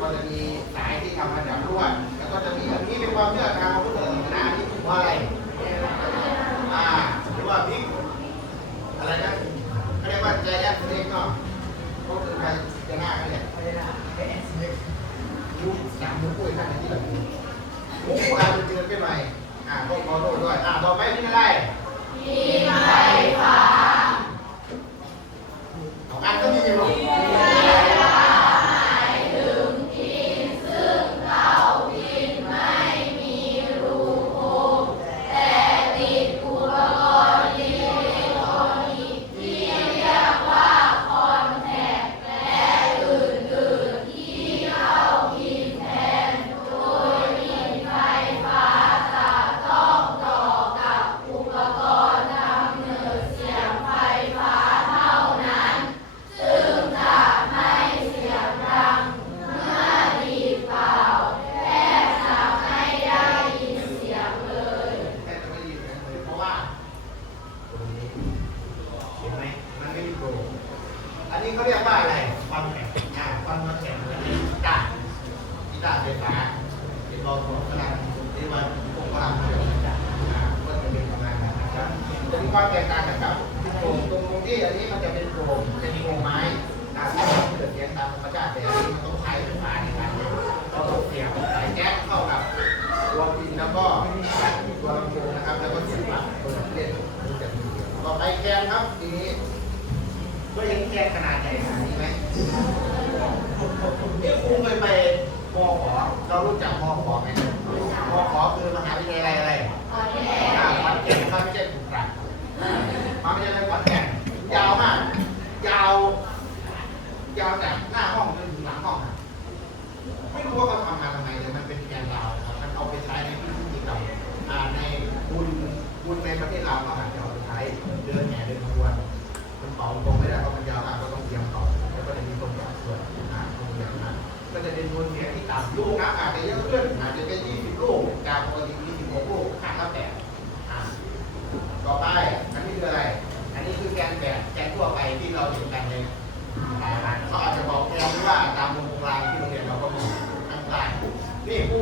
ก็จะมีสายที่ทำมาจากลวดแล้วก็จะมีอันนี้เป็นความเชื่อทางพระพุทธศาสนาที่ถือว่าอะไรอ่าหรือว่าพิกอะไรนะเขาเรียกว่าใจแอนเล็กเนาะก็คือใครจะหน้าเขาเนี่ยยุคสามยุคปุ้ยท่านที่เราพูดมุกปุ้ยอาจจะเจอไปใหม่อ่าก็ขอโทษด้วยอ่าต่อไปที่อะไรมีไฟฟ้าของอันก็มี งขนาดใหญ่ขนาดนี้ไหมนี่ครูเคยไปมขอเรารู้จักมขอไหมมขอคือมหาวิทยาลัยอะไร 并不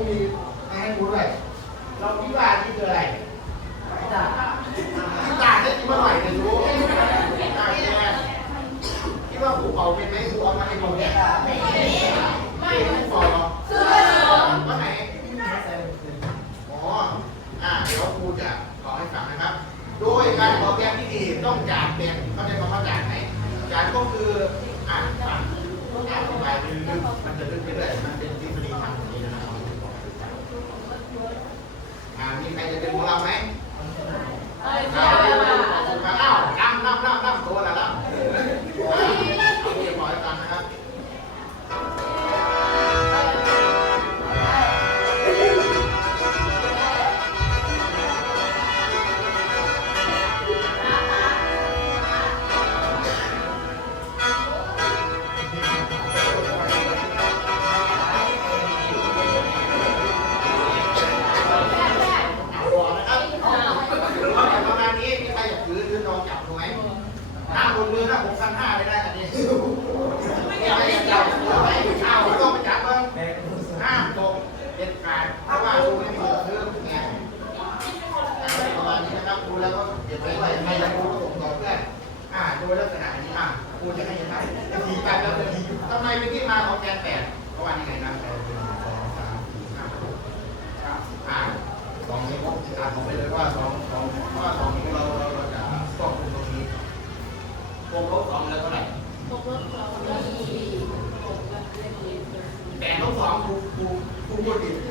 ఇంకోటి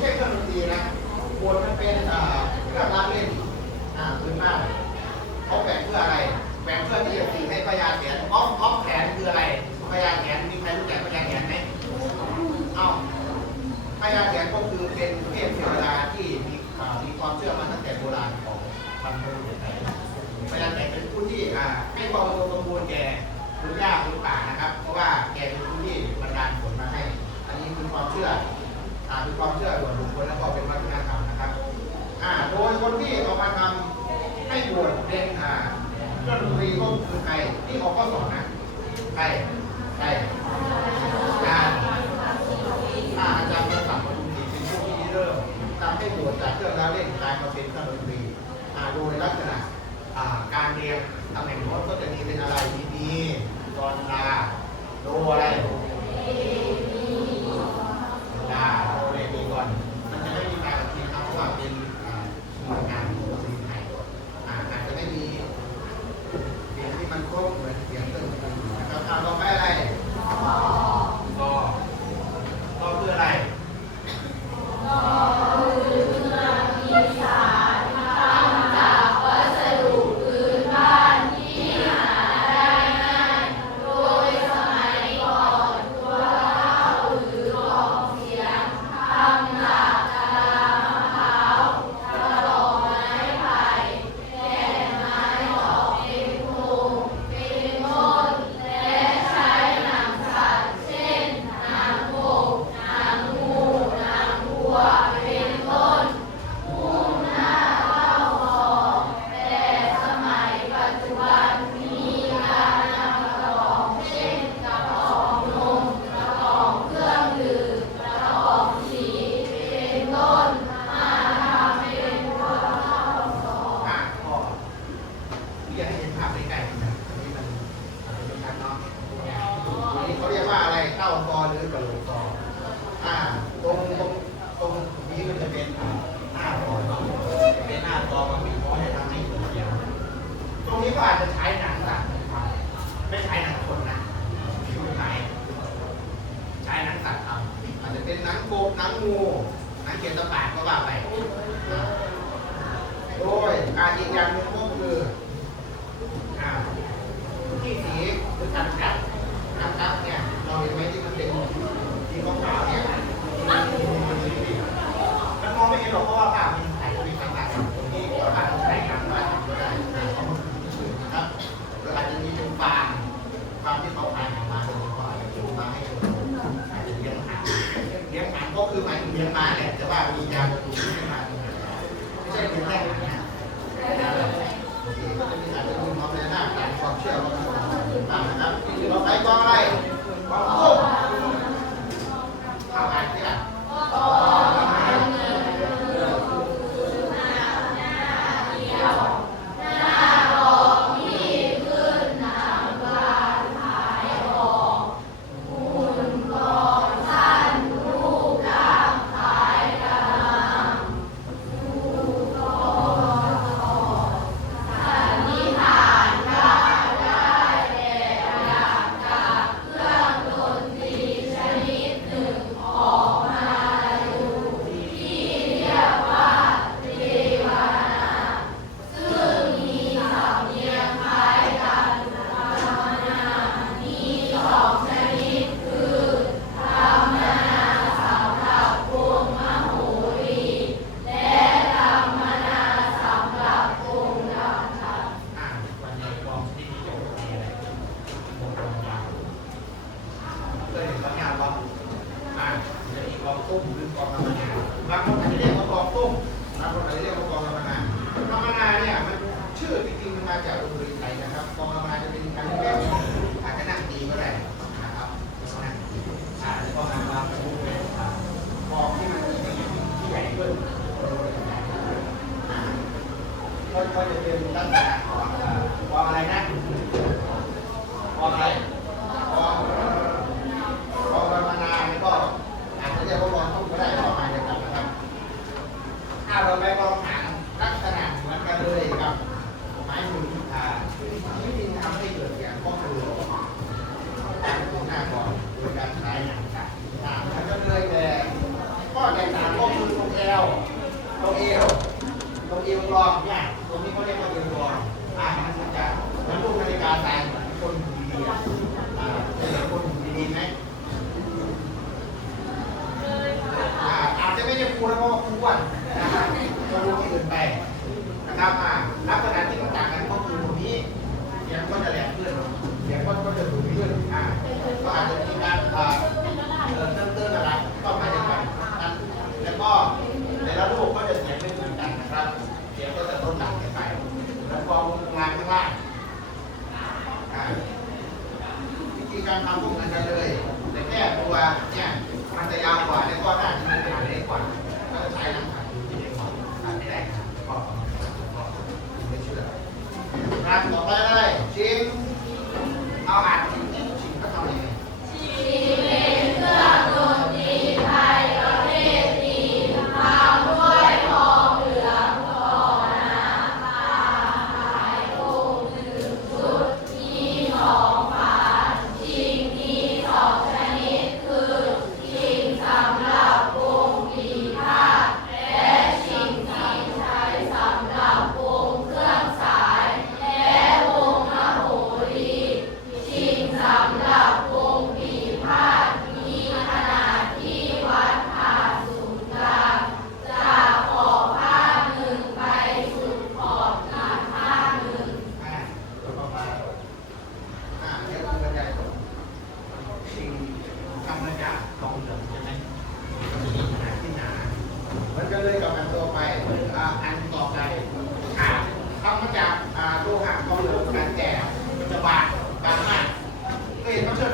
ใช่เครื่องดนตรีนะบนมันเป็นเครื่องรับเล่นพื้นบ้านเขาแบ่งเพื่ออะไร แบ่งเพื่อที่จะสื่อให้พญาแขนออฟออฟแขนคืออะไรพญาแขนมีใครรู้จักพญาแขนไหมอ้าวพญาแขนก็คือเป็นเทพเทวดาที่มีมีความเชื่อมาตั้งแต่โบราณของบรรพบุรุษพญาแขนเป็นผู้ที่อ่าให้ความอุดมสมบูรณ์แก่คุณย่าคุณป่านะครับ เพราะว่าแกเป็นผู้ที่บันดาลผลมาให้ อันนี้คือความเชื่อ อ่ามีความเชื่อส่วนบุคคลแล้วก็เป็นวัฒนธรรมนะครับอ่าโดยคนที่ออกมาทำให้บวชเป็นอ่าเดนตรีก็คือใครที่ออกข้อสอนนะใครใครอาจารย์อาจารย์ประสัมประทุมศรีเป็นผู้ที่เริ่มทำให้บวชจากเครื่องแล้วเล่นกลายมาเป็นเครื่องดนตรีอ่าโดยลักษณะอ่าการเรียนตำแหน่งโน้ตก็จะมีเป็นอะไรดีๆตอนลาโดอะไร จ้าราเลยดีก่อน มันจะได้มีการแบบนี้ครับระหว่างเป็น การอีกอย่างหนึ่งก็คืออ่าที่สีหรือการกัดการกัดเนี่ยเราเห็นไหมที่มันเป็นที่ขาวๆเนี่ยมันมองไม่เห็นหรอกเพราะว่าภาพมันถ่ายเป็นขนาดตรงนี้ก็อาจจะถ่ายกลางมาก็ได้นะครับแล้วอาจจะมีเป็นฟางฟางที่เขาถ่ายออกมาเป็นฟางเป็นมาให้ดูอาจจะเลี้ยงหางเลี้ยงหางก็คือหมายถึงเลี้ยงมาแหละแต่ว่ามียาบำรุงไม่มา นต่างนะครับเราใช้กองอะไร องตุ้มหรือกองธรรมดาบางคนอาจจะเรียกว่ากองตุ้มบางคนอาจจะเรียกว่ากองธรรมดาธรรมดาเนี่ยมันชื่อจริงๆมันมาจากดนตรีไทยนะครับกองธรรมดาจะเป็นการเล่นอาจจะนั่งตีก็ได้นะครับนั่งอ่าแล้วก็มาบางคนเป็นอ่ากองที่มันที่ใหญ่ขึ้นอ่าก็ก็จะเป็นลักษณะของเอ่อกองอะไรนะกองอะไรกองกองรมนาแล้วก็อาจจะเรียกว่ากองทุกก็ได้ประมาณเดียวกันนะครับ ถ้าเราไปกองหางลักษณะเหมือนกันเลยกับหมายถึงอ่าวิธีทำให้เกิดเสียงก็คือการตรงหน้ากองโดยการใช้หนังค่ะอ่ามันก็เลยแต่ข้อแตกต่างก็คือตรงเอวตรงเอว ตรงเอวกรองเนี่เขาเรียกว่าเอนกรองอ่ามันจะเหมือนลูกนาฬิกาตายเหมือนคนดีๆอะอ่าเป็นเหมือนคนดีๆไหมอ่าอาจจะไม่ใช่ครูแล้วเพราะว่าครูอ้วนนะครับก็รู้ที่อื่นไปนะครับอ่าลักษณะที่มันต่างกันก็คือตรงนี้เสียงก็จะแหลมขึ้นเสียงก็ก็จะสูงขึ้นอ่าก็อาจจะมีการอ่า เออเติมเติมอะไรก็มาด้วยกันนะแล้วก็แต่ละลูกก็จะเสียงไม่เหมือนกันนะครับ เสียงก็จะลดหลั่นกันไป แล้วก็วงงานข้างล่างอ่าวิธี การทำก็เหมือนกันเลย แต่แค่ตัวเนี่ยมันจะยาวกว่าแล้วก็หน้าจะมีขนาดเล็กกว่าก็จะใช้น้ำหนักที่เล็กกว่าไม่ได้ครับก็ไม่เชื่องารต่อไปเล ตัวไปอันต่อไปอ่าทำมาจากโลหะทองเหลืองการแก่จะบาดบางมากเคยเห็นเขาเชิด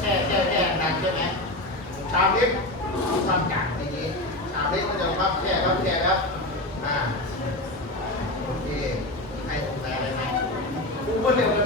แช่แช่แช่แานใช่ไหมชาวเล็กความกัดอย่างนี้ชาวเล็กมัจะรับแช่รับแช่ครับอ่าโอเคให้ผมแทยอะไรไหมกูก็เร็ว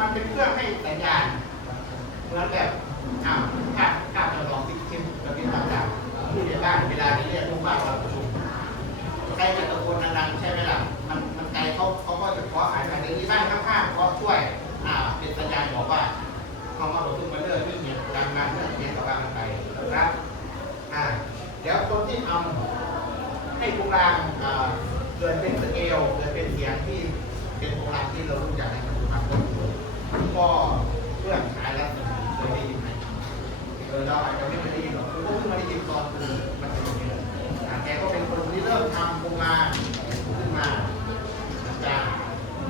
มันเป็นเพื่อให้สัญญาณเหมือนแบบอ้าวภาพภาพจำลองที่ขึ้นกระพริบตาดำผู้ใหญ่บ้านเวลานี้เรียกลูกบ้านมาประชุมใครจะตะโกนดังๆใช่ไหมล่ะมันมันใจเขาเขาก็จะขออ่านแต่ที่บ้านข้างๆเขาช่วยอ่าเป็นสัญญาณบอกว่าเขามาประชุมมาเลื่อยนี่เนี่ยดังนั้นเรื่องนี้ต่อไปมันไปนะครับอ่าเดี๋ยวคนที่ทำให้ตรงกลางเกิดเป็นสเกล ก็เครื่องขายแล้วเคยได้ยินไหมเออเราอาจจะไม่เคยได้ยินหรอกผมก็เพิ่งมาได้ยินตอนคือมันเป็นอย่งนี้แกก็เป็นคนที่เริ่มทำโครงงานขึ้นมาจาก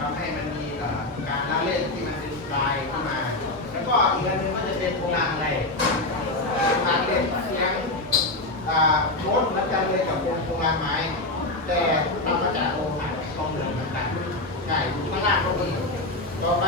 ทำให้มันมีการละเล่นที่มันเป็นสไตล์ขึ้นมา แล้วก็อีกอันหนึ่งก็จะเป็นโครงงานอะไรการเล่นเสียงโน้ตเหมืนกันเลยกับโครงงานไม้ แต่ทำมาจากโครงงานกองเหมือนกันงๆใช่ข้างล่างก็มีต่อไป